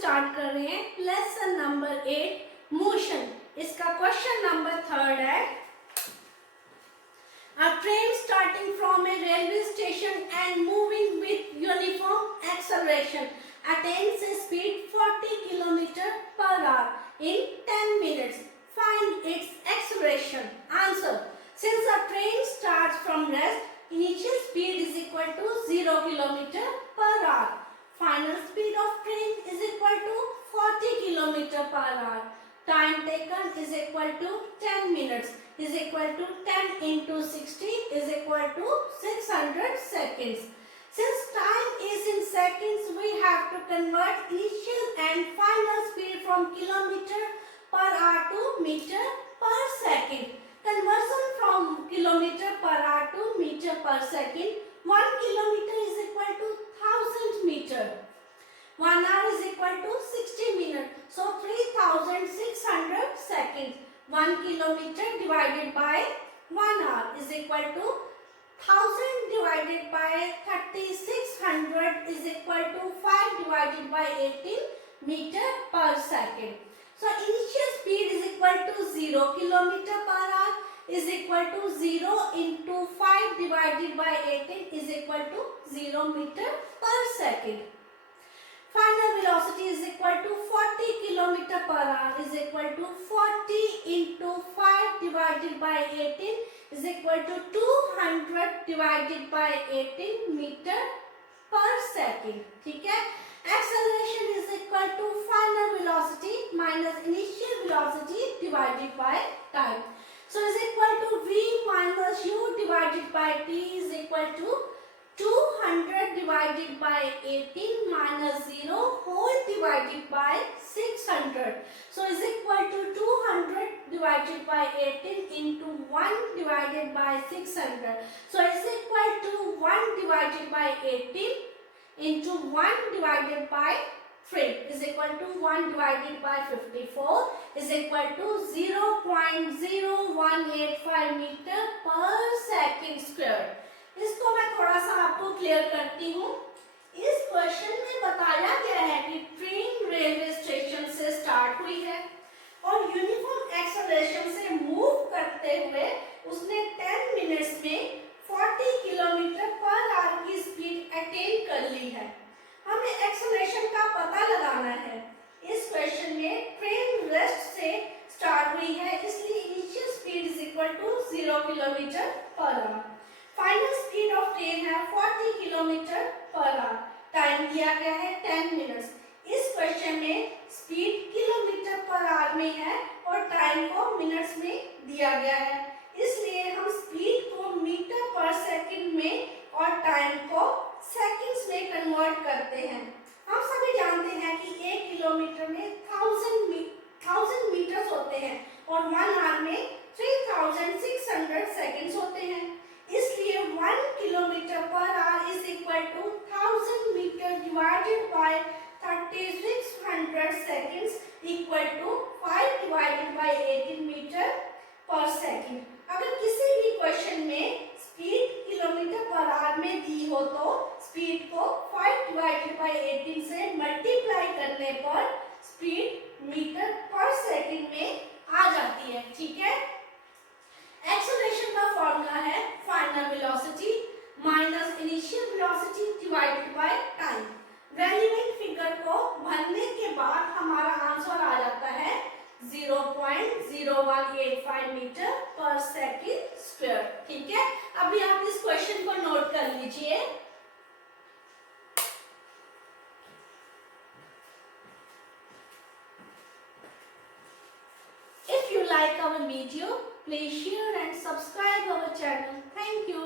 स्टार्ट कर रहे हैं लेसन नंबर 8 मोशन। इसका क्वेश्चन नंबर 3 है, a train starting from a railway station and moving with uniform acceleration attains a speed 40 km per hour in 10 minutes. Find its acceleration. Answer. Since a train starts from rest, initial speed is equal to 0 km per hour. Final speed of train is equal to 40 km per hour. Time taken is equal to 10 minutes is equal to 10 into 60 is equal to 600 seconds. Since time is in seconds, we have to convert initial and final speed from kilometer per hour to meter per second. Conversion from kilometer per hour to meter per second. 1 kilometer is equal to 1000 meter. 1 hour is equal to 60 minutes. So 3600 seconds. 1 kilometer divided by 1 hour is equal to 1000 divided by 3600 is equal to 5 divided by 18 meter per second. So initial speed is equal to 0 kilometer per hour is equal to 0 into 5 divided by 18 is equal to 0 meter per second. Final velocity is equal to 40 km per hour is equal to 40 into 5 divided by 18 is equal to 200 divided by 18 meter per second. ठीक है? Acceleration is equal to final velocity minus initial velocity divided by time. So is equal to v minus u divided by t is equal to 200 divided by 18 minus 0 whole divided by 600. So is equal to 200 divided by 18 into 1 divided by 600. So is equal to 1 divided by 18 into 1 divided by 3 is equal to 1 divided by 54 is equal to 0.0185 meter per second square. इसको मैं थोड़ा सा आपको क्लियर करती हूँ। इस क्वेश्चन में बताया गया है कि ट्रेन रेलवे स्टेशन से स्टार्ट हुई है और यूनिफॉर्म एक्सेलरेशन से मूव करते हुए उसने 10 मिनट्स में 40 किलोमीटर पर आवर की स्पीड अटेन कर ली है। हमें एक्सेलरेशन का पता लगाना है। इस क्वेश्चन में ट्रेन रेस्ट से स्टार्ट हुई है, इसलिए initial speed is equal to 0 kilometre per hour. Final speed of train है 40 किलोमीटर पर आवर। टाइम दिया गया है 10 मिनट्स। इस क्वेश्चन में स्पीड किलोमीटर पर आवर में है और टाइम को मिनट्स में दिया गया है, इसलिए हम स्पीड को मीटर पर सेकंड में और टाइम को सेकंड्स में कन्वर्ट करते हैं। हम सभी जानते हैं कि 1 किलोमीटर में 1000 मीटर्स होते हैं और 1 आवर में 3600 सेकंड्स होते हैं, इसलिए 1 kilometre per hour is equal to 1000 metre divided by 3600 seconds equal to 5 divided by 18 metre per second. अगर किसी भी क्वेश्चन में स्पीड किलोमीटर पर आवर में दी हो तो स्पीड को 5 डिवाइडेड बाय 18 से मल्टीप्लाई करने पर स्पीड मीटर पर सेकंड में आ जाती है। ठीक है? एक्सेलरेशन का फॉर्मूला है final velocity minus initial velocity divided by time. Relevant figure को भरने के बाद हमारा आंसर आ जाता है 0.0185 मीटर पर सेकंड स्क्वायर। ठीक है? अभी आप इस क्वेश्चन को नोट कर लीजिए। If you like our video, please share and subscribe our channel. Thank you.